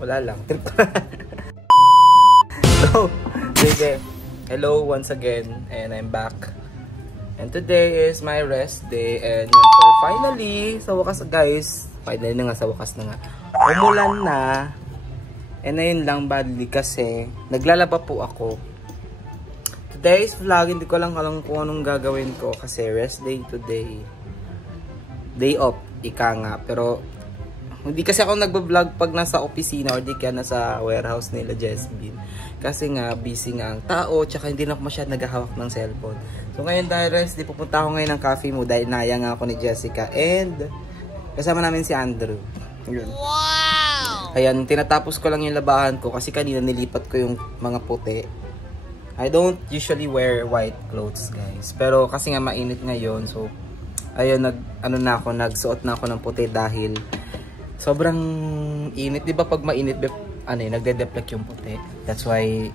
Wala lang. Trip ko. So, sige. Hello once again. And I'm back. And today is my rest day. And yun, finally, sa wakas guys. Finally na nga, sa wakas na nga. Umulan na. And ayun lang badly kasi naglalaba po ako. Today's vlog, hindi ko lang alam kung anong gagawin ko kasi rest day today. Day off, ika nga. Pero hindi kasi ako nagbablog pag nasa opisina or di kaya nasa warehouse nila Jessbean. Kasi nga, busy nga ang tao, tsaka hindi na ako masyadong naghahawak ng cellphone. So ngayon dahil rest day, pupunta ako ngayon ng cafe mo dahil naya nga ako ni Jessica. And kasama namin si Andrew. Yun. Wow! Ayan, tinatapos ko lang yung labahan ko kasi kanina nilipat ko yung mga puti. I don't usually wear white clothes, guys. Pero kasi nga mainit ngayon, so ayun, nagsuot na ako ng puti dahil sobrang init. Di ba pag mainit, nagde-deflect yung puti. That's why,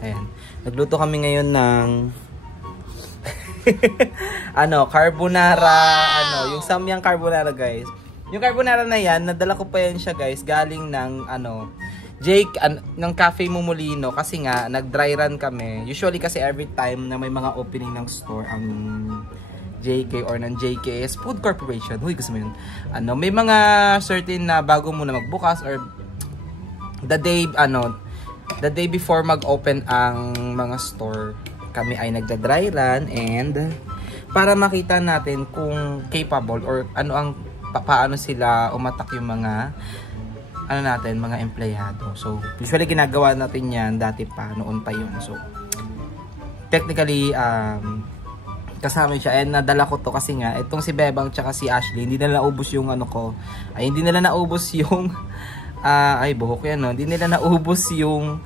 ayan. Nagluto kami ngayon ng carbonara, yung samyang carbonara, guys. Yung carbonara na yan, nadala ko pa yan siya, guys, galing ng ng Cafe Momolino kasi nga nag-dry run kami. Usually kasi every time na may mga opening ng store ang JK or ng JKS Food Corporation. Huy, gusto mo yun? May mga certain na bago muna magbukas or the day before mag-open ang mga store, kami ay nagda-dry run and para makita natin kung capable or paano sila umatak yung mga mga empleyado. So, usually ginagawa natin yan dati pa, noon pa yun. So, technically, kasama siya. And nadala ko to kasi nga, itong si Bebang tsaka si Ashley, hindi nila naubos yung hindi nila naubos yung, buhok yan, no? Hindi nila naubos yung,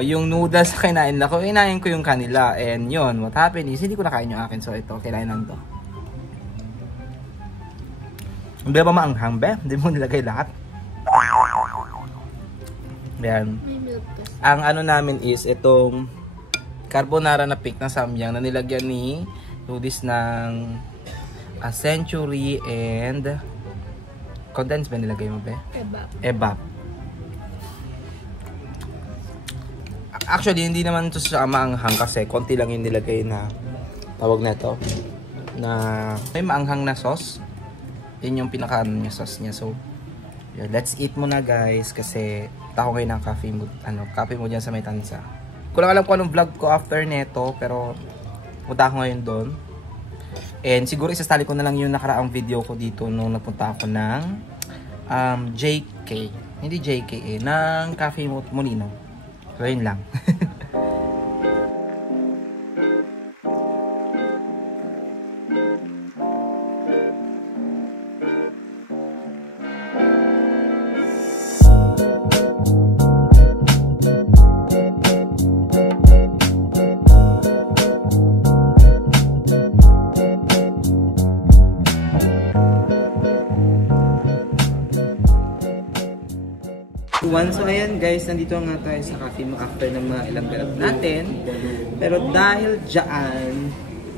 yung noodles sa kinain nila ko. Inayin ko yung kanila. And yun, what happened is, hindi ko nakain yung akin. So, ito, kinainan to. Hindi ba maanghang, be? Hindi mo nilagay lahat. Yan. Ang namin is itong carbonara na pick na samyang na nilagyan ni Ludis ng century and condensed ba nilagay mo, be? Ebap. Actually, hindi naman ito sa maanghang kasi konti lang yung nilagay na tawag na ito na may maanghang na sauce. Yun yung pinaka sauce niya. So, yeah, let's eat muna, guys, kasi ako ngayon ng cafe mo dyan sa may tansa. Kung lang alam ko anong vlog ko after neto, pero punta ako ngayon doon. And siguro isasali ko na lang yung nakaraang video ko dito nung napunta ako ng JK. Hindi JK ng Cafe Molino. So, yun lang. So ayan guys, nandito nga tayo sa cafe mo after ng mga ilang ganap natin. Pero dahil dyan,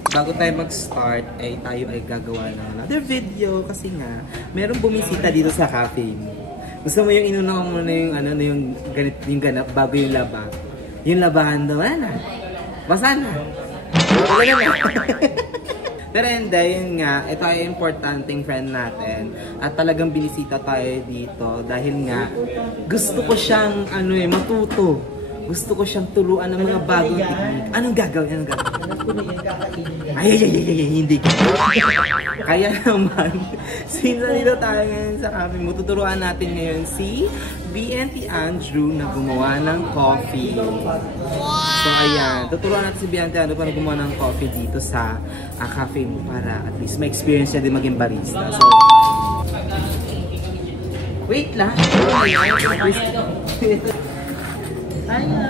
bago tayo mag-start, tayo ay gagawa ng another video kasi nga, merong bumisita dito sa cafe mo. Gusto mo yung inuna ko muna yung yung ganap bago yung laba. Yung labahan daw, basa na. Pero hindi, yun nga, ito ay importanteng friend natin at talagang binisita tayo dito dahil nga gusto ko siyang matuto. Gusto ko siyang turuan ng mga bagong technique. Anong gagawin? Hindi. Kaya naman, since nandito tayo ngayon sa cafe mo, tuturuan natin ngayon si BNT Andrew na gumawa ng coffee. So ayan, tuturuan natin si BNT Andrew para gumawa ng coffee dito sa cafe mo para at least may experience niya din maging barista. So, wait lang.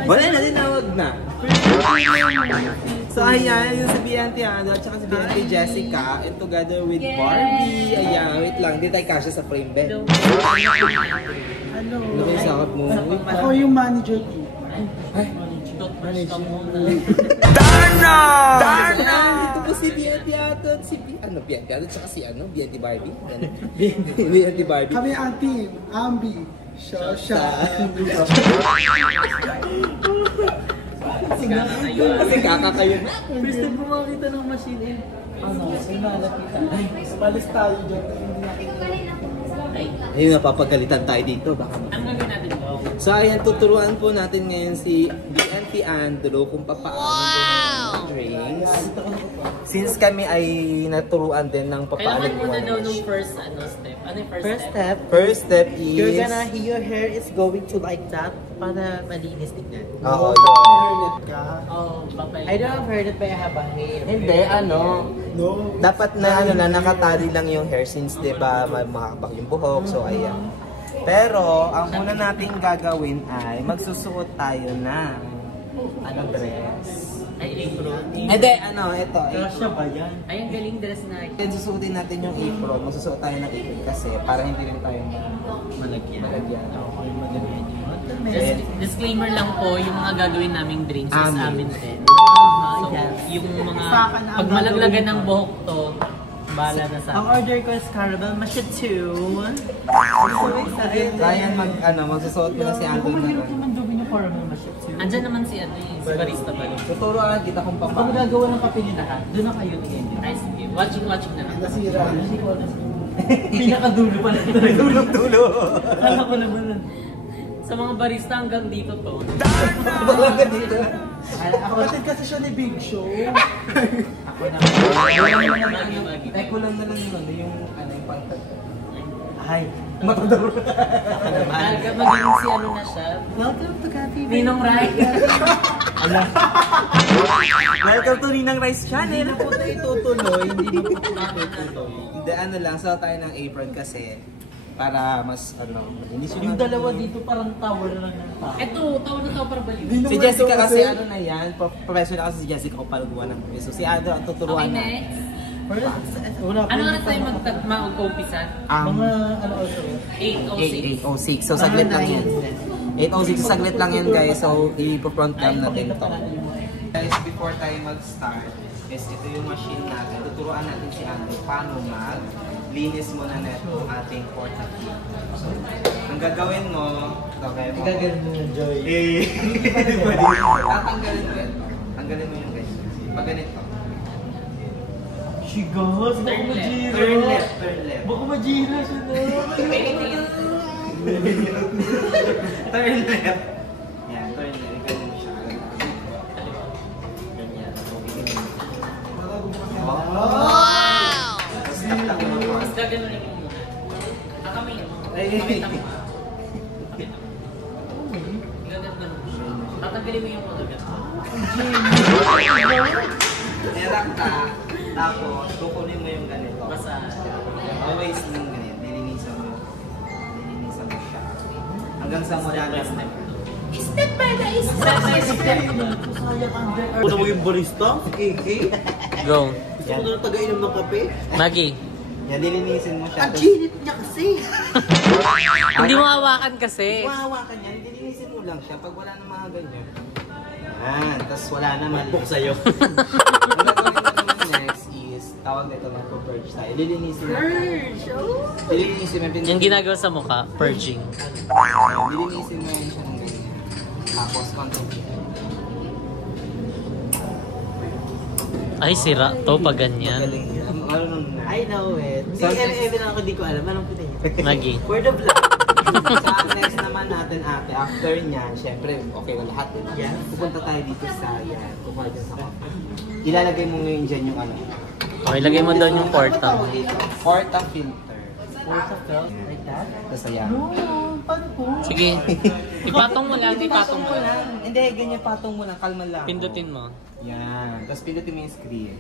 Wala na, tinawag na. So ayan, yung si BNT Andrew at saka si BNT Jessica and together with Barbie. Ayan, wait lang, di tayo kasya sa frame bed. Ano yung sakot mo? Ako yung manager ko. Ay, manager. Darna! Darna! Ito po si BNT Andrew at si BNT Andrew at saka si BNT Barbie. BNT Barbie. Kami ang team, Ambi, Kasi kakakayo na. First time ko makakita ng machine eh. Ano, sinalapitan. Ay, balis tayo dyan. Ayun, napapagalitan tayo dito. Baka Ang gagawin natin po. So ayan, tuturuan po natin ngayon si BNT Andrew kung paano buhay ng drinks. Since kami ay naturuan din ng paano Kailangan muna buhay daw ng nung first step. Ano yung first First step? step, First step is... your hair is going to like that para malinis tignan. Oo, Internet ka. Oh, papay. I don't have heard it but I have a hair. Hindi, ano, No. dapat na ano na nakatali lang yung hair since 'di ba makakabak yung buhok. So ayan. Pero ang una nating gagawin ay magsusuot tayo ng ano dress. Ay, apron. Hindi, ano, ito. Kasya ba yan? Ay, ang galing dress na. Then susuotin natin yung apron. Magsusuot tayo ng apron kasi para hindi rin tayo Malagyan. malagyan. Disclaimer lang po, yung mga gagawin naming drinks is Amin. amin din. So, yes. yung mga, Sa akin, ang pag malaglagan gagawin ng buhok to, bahala na sa Ang akin. order ko is caramel macchiato. Ryan, magsusuot mo na si Andrew na Mahirap naman gawin yung caramel macchiato. Andyan naman si ano eh, si barista pa rin. tuturuan kita kung Pag paano. gagawa ng kape ni lahat, doon na kayo tingin. Ay, sige. Watching na lang. Nasira. Pinakadulo pala. Dulo. Kala ko naman nun. Sa mga barista hanggang dito to. Wala ka dito. Kapatid kasi siya ni Big Show. Ako na. Bagi-bagi. Teko lang na lang yung pantag. Ay. Matadaro. Talaga maging si ano na siya. Welcome to Coffee. Ninong Rai. Welcome to Ninang Rice Channel. Hindi na po ito itutuloy. Hindi na po ito itutuloy. Hindi, ano lang, sa tayo ng apron kasi para mas, hindi siya Yung dalawa dito parang tower lang ng tao. Eto, tawa na tawa para baliw. Si Jessica kasi ano na yan, professional kasi si Jessica kung paano gumawa ng peso. Si Andrew ang Okay, tuturuan na. next. Wala pa. Ano oras tayo mag-umpisa? Mga ano also. 8:06. 8:06. So saglit lang yan. 8:06, so saglit lang yan guys. So i-front cam natin to. Guys, before tayo mag-start, is ito yung machine natin. Tuturuan natin si Andrew paano linis mo na neto ating porta-kit. So, ang gagawin mo, okay mo? Gagawin mo yung Joy. Tatanggalin mo ito. Tanggalin mo yung guys. Pag ganito. Shigas, baka Turn left. majira. Turn left, turn left. Baka majira siya na. Turn left. Yan, turn left. Ganun siya. Ganyan. Wow! Tapos taktak mo lang. Mas gaganunin mo muna. Kamay mo. Ay. Pakita mo. Pakita mo. Gaganunin mo siya. Tatanggalin mo yung mga Nerakta. Tapos, kukunin mo yung ganito. Basta. Always yung ganito. Nilinisan mo. Nilinisan mo siya. Hanggang sa mula na step. Step by step. Ano mo yung barista? Go. Gusto ko na taga-inom ng kape? Maggie. Yan, nilinisin mo siya. Ang chinit niya kasi. Hindi mo hawakan kasi. Mahawakan yan, nilinisin mo lang siya. Pag wala na mga ganyan. Yan, tapos wala naman. Buk sa'yo. Ang gagawin naman next is, tawag nito ng purge tayo. Lilinisin mo. Lilinisin mo. Yung ginagawa sa mukha, purging. Lilinisin mo yun siya ng ganyan. Tapos, konti. Ay, sira to pag ganyan. Magaling yan. Ano nung na? I know it. Si Evan ako di ko alam. Anong pinay niya? Maggie. For the vlog. Sa next naman natin ate, after niyan, syempre, okay na lahat. Yes. Pupunta tayo dito sa, yan, kukuha dyan sa coffee. Ilalagay mo ngayon dyan yung ano. Okay, lagay mo doon yung porta. Porta filter. Porta felt like that? Tapos ayan. No, paano po? Sige. Ipatong mo lang, ipatong mo lang. lang. Hindi, ganyan patong mo lang, kalma lang. Pindutin mo. Yan. Tapos pindutin mo yung screen.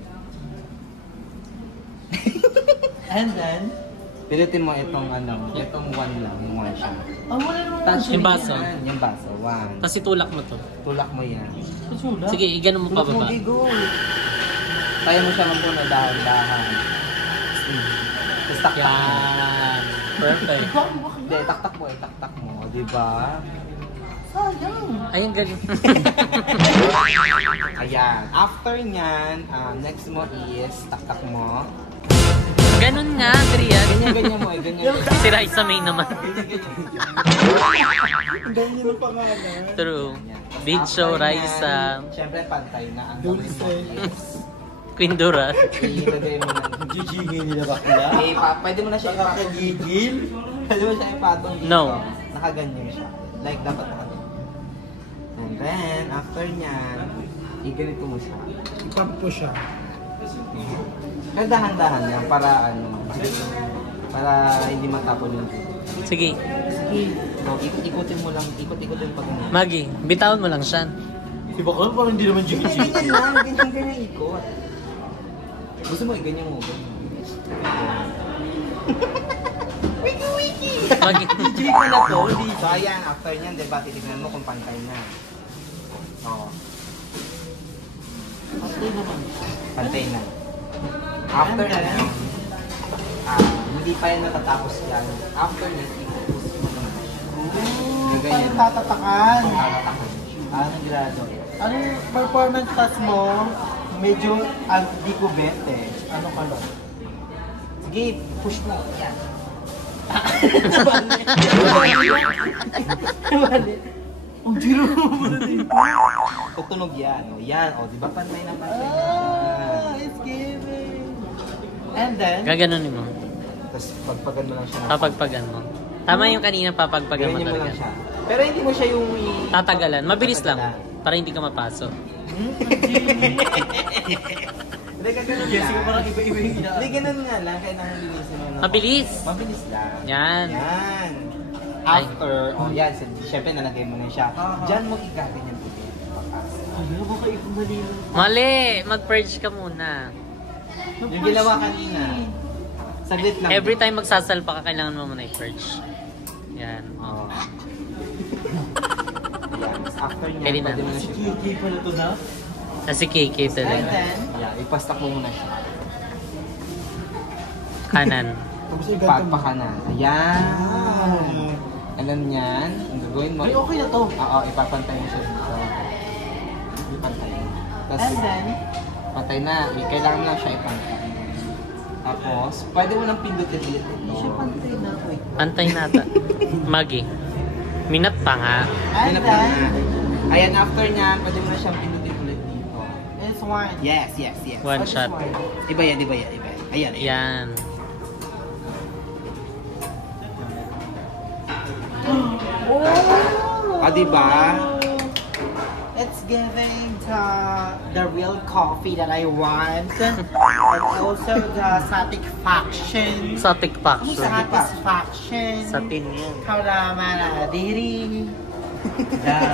And then? Pindutin mo itong ano, itong one lang, yung one shot. Wala naman Touch Yung baso. yan, yung baso, one. Tapos itulak mo to. Tulak mo yan. Pasula. Sige, igano mo Tulak mo, pababa. gigo. Kaya mo siya muna dahan-dahan. Tapos taktak mo. Yan. Perfect. Hindi, taktak mo, taktak mo, di ba? Ayun, galing. Ayan. After nyan, next mo is taktak mo. Ganun nga, Adrian. Ganyan mo eh, ganyan. Si Raisa May naman. Ganyan yung pangalan. True. Beach show, Raisa. Siyempre, pantay na ang Dulce. Queen Dura. Ilagay mo na. Gigigil nila bakla. Pwede mo na siya ipatong. Nakakagigil. Pwede mo siya ipatong dito. No. Nakaganyan siya. Like, dapat nakaganyan. And then, after nyan, iganito mo siya. Ipump ko siya. Pero dahan-dahan yan para para hindi matapon yung Sige. So, ikot-ikutin mo lang, ikot-ikutin pag ganyan. Maggie, bitawan mo lang siya. Si Bakal parang hindi naman gigigil. Ganyan lang, ganyan ikot. Gusto mo, ganyan mo. Maggie. Gigil ko na to, so ayan, after nyan, diba, titignan mo kung pantay na. Oo. Pantay na. After na, hindi pa yan natatapos yan. After na, ikot mo naman siya. Ganyan. Tatatakan. Tatatakan. Anong grado? Anong performance task mo? Medyo di ko bet eh. Ano ka lang? Sige, push mo. Yan. Ang biro mo na din. Tutunog yan. O yan. O, di ba pantay na pantay na siya. It's giving. And then, Gaganunin mo. Tapos pagpagan mo lang siya. Papagpagan mo. Tama yung kanina papagpagan mo Ganyan mo lang talaga. siya. Pero hindi mo siya yung... Tatagalan. Mabilis lang. Para hindi ka mapasok. Hindi ka ganun Jessica lang. parang iba-iba yung Hindi ganun nga lang. Kailangan linisin mo. ng- Mabilis. Mabilis lang. Yan. Yan. Ay. After, yan. Siyempre nalagay mo na siya. Aha. Diyan mo igaganyan po din. Ayaw, baka ikaw mali lang. Mali! Mag-purge ka muna. Yung ginawa kanina. Saglit lang. Every time magsasalpa ka, kailangan mo muna i-purge. Yan. Oo. Yan. Tapos after nyo, Pwede na. pwede mo na siya. Kiki pala to na? Kasi KK And talaga. then, yeah, ipastak mo muna siya. Kanan. Tapos yung ganito mo. Pagpakanan. Ayan. Alam niyan, ang gagawin mo. Ay, okay na to. Oo, ipapantay mo siya dito. Ipantay. Tapos, And then, pantay na. Kailangan mo lang siya ipantay. Tapos, pwede mo lang pindutin ulit ito. hindi siya pantay na. Wait. Pantay nata. Maggie. Minat pa nga. And Pinap- then, Ayan, after niyan, pwede mo na siyang pindutin ulit dito. it's one. Yes. One shot. Iba yan. Ayan. Yan. Diba? It's giving the real coffee that I want. And also the satisfaction. Satisfaction. Satisfaction. Satin yan. Karamana diri.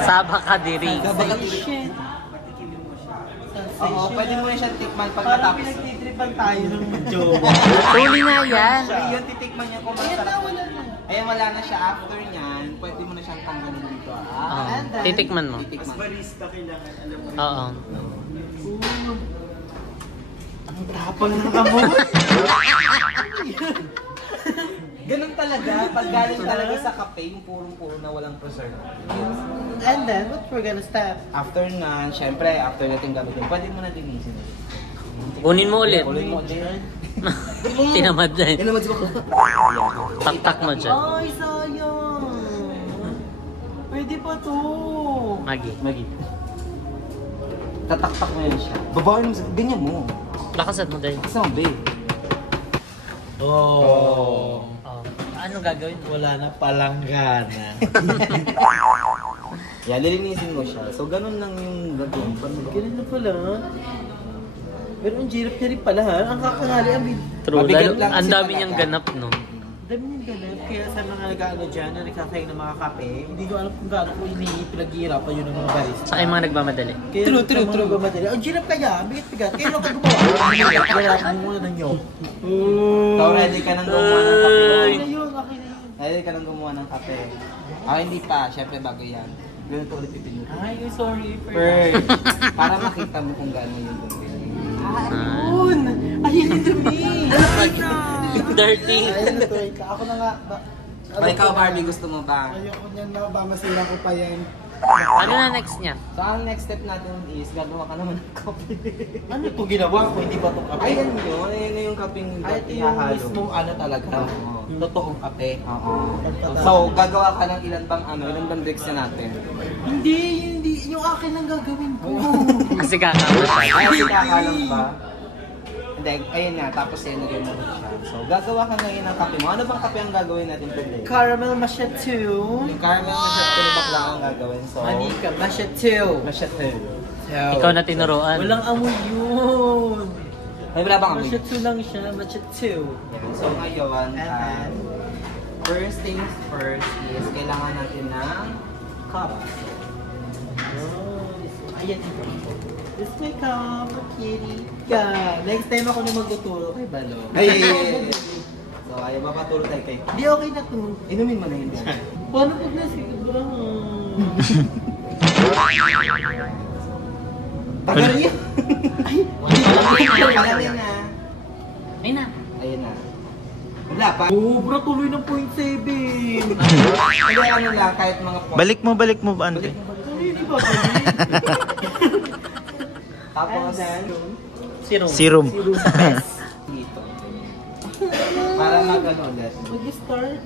Sabak ka diri. Sensation. Oo, pwede mo na siya tikman pag Parang natapos. pinagtitripan tayo ng jowa. Huli nga yan. Yun, titikman niya kung Ayan na, masarap. wala na. Ayan, wala na siya. After niyan, pwede mo na siyang tanggalin dito. Oh, And then, titikman mo. Titikman. barista kailangan, alam mo. Oo. Ang tapang ng kamo. Ganun talaga. Pag galing talaga sa kape, yung purong-puro na walang preservatives. And then, what we're gonna step? After nga, syempre, after natin gamitin, pwede mo na linisin. Kunin mo ulit. Ulit mo ulit. Tinamad dyan. Yan naman si Bako. Taktak mo dyan. Ay, sayang. Pwede pa to. Maggie. Magi. Tataktak mo yan siya. Babawan mo, ganyan mo. Lakasan mo dyan. Kasi mo, babe. Oh. Oh. Ano gagawin mo? Wala na palanggana. Yeah, lilinisin mo siya. So, ganun lang yung gagawin. Ganun na pala. Pero ang jirap niya rin pala ha. Ang kakangali, True. Mabigat Lalo, lang ang kasi dami talaga. niyang ganap, no? dami niyang ganap. Kaya sa mga nag-ano dyan, na nagkakain ng mga kape, hindi ko alam kung gaano ko pinag-iirapan yun ng mga barista. Saka yung mga nagmamadali. Kaya true. Ang jirap kaya, bigat-bigat. Kaya lang ka gumawa. Wala mo muna ng nyog. So, ready ka nang gumawa ng kape. Okay na yun, okay na yun. Ready ka nang gumawa ng kape. Hindi pa. Syempre, bago yan. Ganito ulit pipinutin. Ay, sorry. First, para makita mo kung gaano yung tubig. Ayun! Ayun yung dumi! Dirty. Ayun na to. Ako na nga. Ikaw, Barbie, gusto mo ba? Ayoko niyan na ba? Masira ko pa yan. Ano na next niya? So, ang next step natin is gagawa ka naman ng kape. Ano ito ginawa ko? Hindi ba itong kape? Ayan yun. Ayan na yung kapeng Ay, ito yung mismong ano talaga. Totoong kape. Oo. So, gagawa ka ng ilan bang drinks na natin? Hindi. Yung akin lang gagawin ko. Kasi kakama Ay, kakalang ba? Hindi, ayun nga. Tapos yan, nagay mo siya. So, gagawa ka ngayon ng kape mo. Ano bang kape ang gagawin natin today? Caramel macchiato. Yung caramel na siya, tulibak lang ang gagawin. So, Manika, macchiato. Macchiato. Ikaw na tinuruan. Walang amoy yun. Ay, wala bang amoy? Macchiato lang siya, macchiato. So, ngayon, And first things first is kailangan natin ng cup. Ayan ito. This my cup, kitty. Yeah. Next time ako na magtuturo kay Balo. Ay! So, ayaw mapaturo tayo kay... Di okay na to. Inumin mo na yun. Paano pag nasigura? Pagkaroon yun! Ay! Pagkaroon na. Ayun na. Ayun na. Wala pa. Sobra tuloy ng 0.7. Hindi ano lang, kahit mga point. Balik mo ba, Ante? Hindi ba ba? Tapos, Serum. dito. Para mag-ano ulit. Mag-start.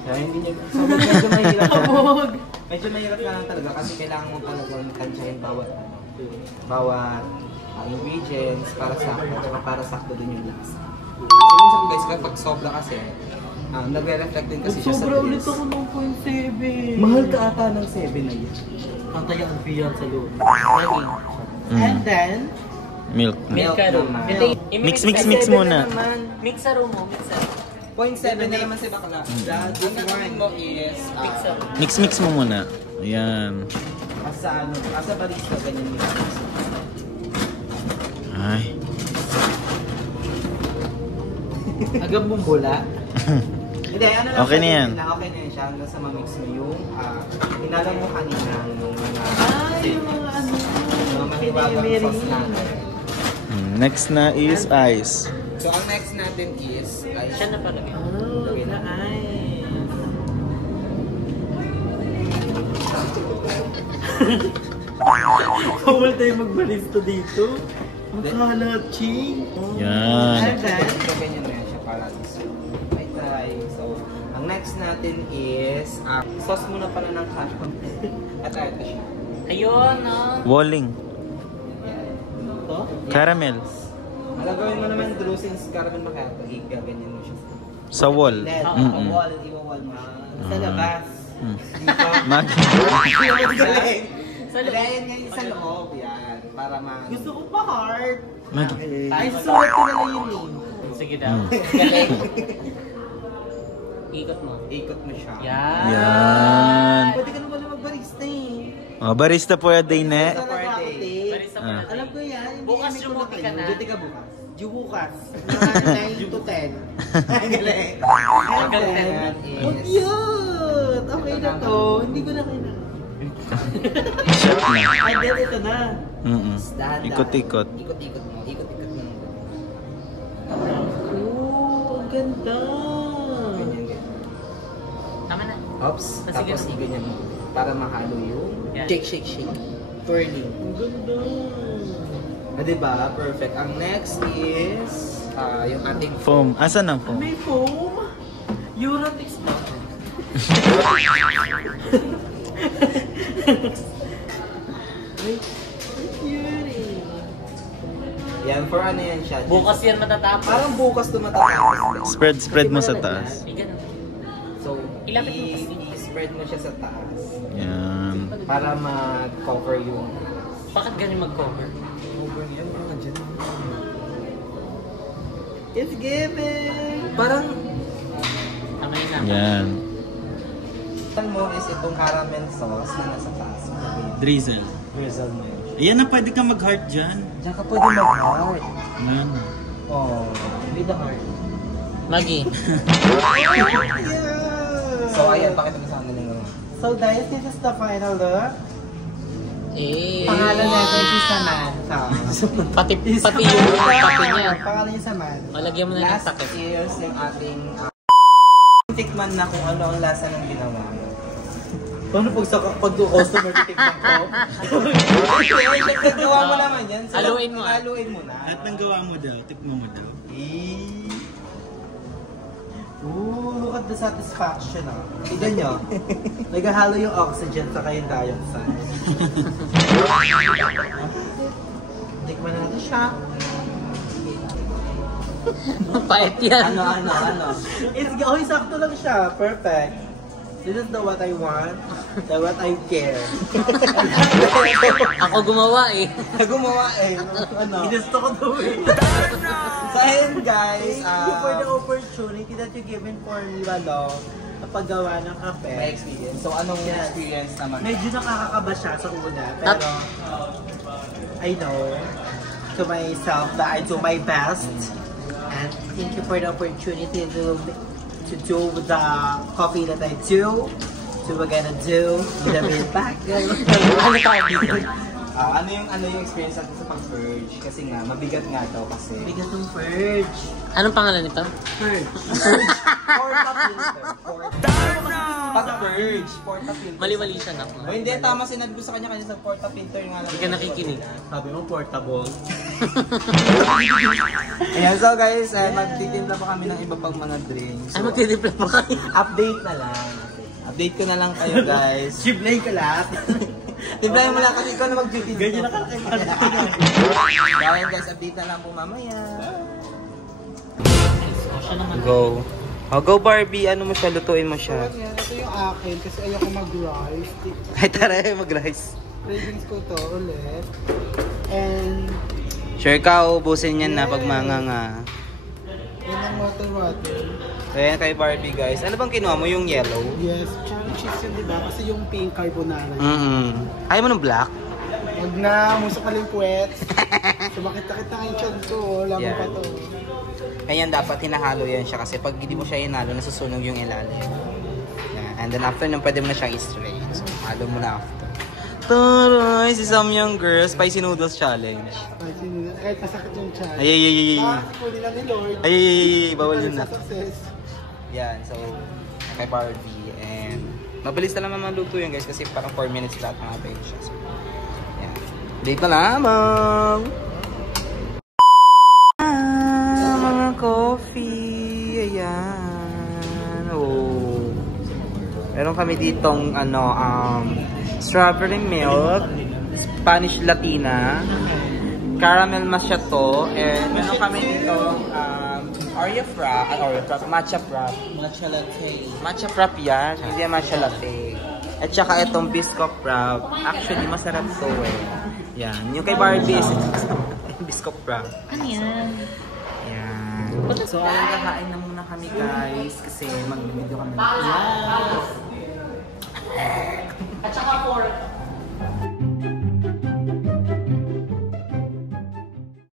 So, hindi niya... So, medyo mahirap. Kabog. Medyo mahirap ka lang talaga kasi kailangan mo talagang tansyahin bawat ingredients para sakto, at para sakto din yung lasa. So, minsan guys, kapag sobra kasi, nagre-reflect din kasi siya sa Sobra ulit taste. ako ng 0.7. Mahal ka ata ng 7 na yun. Ang tayang biyan sa loob. Mm. And then, Milk. Milk ka rin. naman. Mix muna. Mixer mo, mixer. 0.7 na naman si bakla. Ang gagawin mo is, Mixer. Mix mo muna. Ayan. asa barista, ganyan yung mix. Ay. agad mong bula. Hindi, ano lang Okay siya, na yan. Okay na yan siya. Hanggang sa ma-mix mo yung, inalang mo kanina yung mga, Yung mga ano. mga mahiwagang sauce natin. Next na is ice. So, ang next natin is, Siya na palagay. Oh, na Bawal tayo magbalista dito. Ang kalat, ching. Yan. And then, so, ganyan na yan siya para this may try. So, ang next natin is, sauce muna pala ng caramel. At ito siya. Ayun, no? Walling. ito. Caramel. Malagawin mo naman Drew since caramel macchiato, gaganyan mo siya. Sa wall. Let, Mm-mm. wall, iwawall mo. Sa labas. Mm. Dito. Mag- Galing. Sa loob. Galing yan sa loob, yan. Para Gusto ko pa heart. Mag- Ay, susulat ko na lang yung name. Sige daw. Mm. Galing. Ikot mo. Ikot mo siya. Yan. Yan. Pwede ka naman magbarista eh. Oh, barista po ya day ne. Sa party. Barista mo Ah. na. Alam ko yan. Hindi Bukas yan, may lumuti ka na. Duty ka bukas. Bukas. 9 to 10. Galing. Hanggang And 10. then Oh, is, cute! Okay na to. Hindi ko na kailangan. Shot na. Ay, then ito na. Mm-mm. dahan-dahan. Ikot-ikot. Ikot-ikot mo. Ikot-ikot mo. Oh, ang ganda. Ganyan, ganyan. Tama na. Oops. Sige. Tapos iganyan mo. Para mahalo yung Yan. shake. Twirling. Ang ganda. Diba? Perfect. Ang next is yung ating Foam. Asan ang foam? May foam. Europe expected. Cutie. Yan, for ano yan siya? Bukas yan matatapos. Parang bukas tumatapos. Spread mo sa taas. Ay, ganun. So, Ilapit mo kasi. i-spread mo siya sa taas. Yan. Para ma-cover yung... Bakit ganun mag-cover? Cover yan, mga dyan. It's given. Parang, Tama yun na. Yan. ang mo is itong caramel sauce na nasa taas. Drizzle. Drizzle mo yun. Ayan na, pwede ka mag-heart dyan. Diyan ka pwede mag-heart. Yan. Oh, with the heart. Maggie. So, ayan, pakita mo sa kanila yung... So guys, this is the final look. Eh. Pangalan natin si Samantha. Pati yung kape niya. Pangalan niya Samantha. Malagyan mo na ng Last takip. is yung ating... tikman na kung ano ang lasa ng ginawa mo. Paano pag customer titignan ko? Siyempre, gawa mo naman yan. So, Haluin mo. haluin mo na. At nang gawa mo daw, tikmo mo daw. Ooh, look at the satisfaction ah. Tignan nyo. Naghahalo yung oxygen sa yung dioxide. Tikman na natin siya. Mapait yan. Ano? Sakto lang siya. Perfect. This is the what I want, the what I care. Ako gumawa eh. Gumawa eh. Ano? Ginusto ko daw eh. So ayun guys, thank you for the opportunity that you given for Lalo na paggawa ng kape. My experience. So, anong experience naman? Medyo nakakakaba siya sa una, pero I know to myself that I do my best. And thank you for the opportunity to do the coffee that I do. So we're gonna do with a bit back. Ano yung experience natin sa pag-purge? Kasi nga, mabigat nga daw kasi. Bigat ng purge. Anong pangalan nito? Purge. Pag-purge. Porta-filter. Mali-mali siya na. O hindi, tama sinabi ko sa kanya sa porta-filter nga lang. Hindi ka nakikinig. Sabi mo portable. Ayan, so guys, magtitimpla pa kami ng iba pang mga drinks. Ay, magtitimpla pa kayo. Update na lang. Update ko na lang kayo guys. Giblay ka lahat. Timplahin mo lang kasi ikaw na mag-duty. Ganyan na kalaki. Ayan guys, update na lang po mamaya. Go. Go Barbie, ano mo siya? Lutuin mo siya. Ito yung akin kasi ayoko mag-rice. Ay tara, mag-rice. Cravings ko to ulit. And Sure ka, ubusin yan na pag manganga. yun ang water. Ayan kay Barbie guys. Ano bang kinuha mo? Yung yellow? Yes, cherry cheese yun diba? Kasi yung pink carbonara. Ayaw mo ng black? Huwag na, musa ka lang puwet. Sumakit-takit na yung chan ko. Laban Yeah. pa to. Kaya dapat hinahalo yan siya kasi pag hindi mo siya hinalo, nasusunog yung ilalim. Yan. And then after nun, pwede mo na siyang i-strain. So, halo mo na after. Taray! Si Samyang Girl, Spicy Noodles Challenge. Ay, kahit masakit yung chan. Ay, ay, ay, ay, ay. Bakit nila ni Lord? Ay, ay, ay, ay, bawal yun na. Success. Yan, so, kay Barbie. And, mabilis na naman maluto yun guys kasi parang 4 minutes lahat mga page siya. So, yan. Date na lamang! Coffee! Ayan! Oh. Meron kami ditong, strawberry milk, Spanish Latina, caramel macchiato, and meron kami ditong, Oreo frap, matcha frap. Matcha latte. Matcha frap yan, hindi yan matcha latte. At saka itong biscuit frap. Actually, masarap to eh. Yan. Yung kay Barbie is biscuit frap. Ano yan? Yan. So, ayun, kakain na muna kami guys. Kasi mag-video kami. Yes!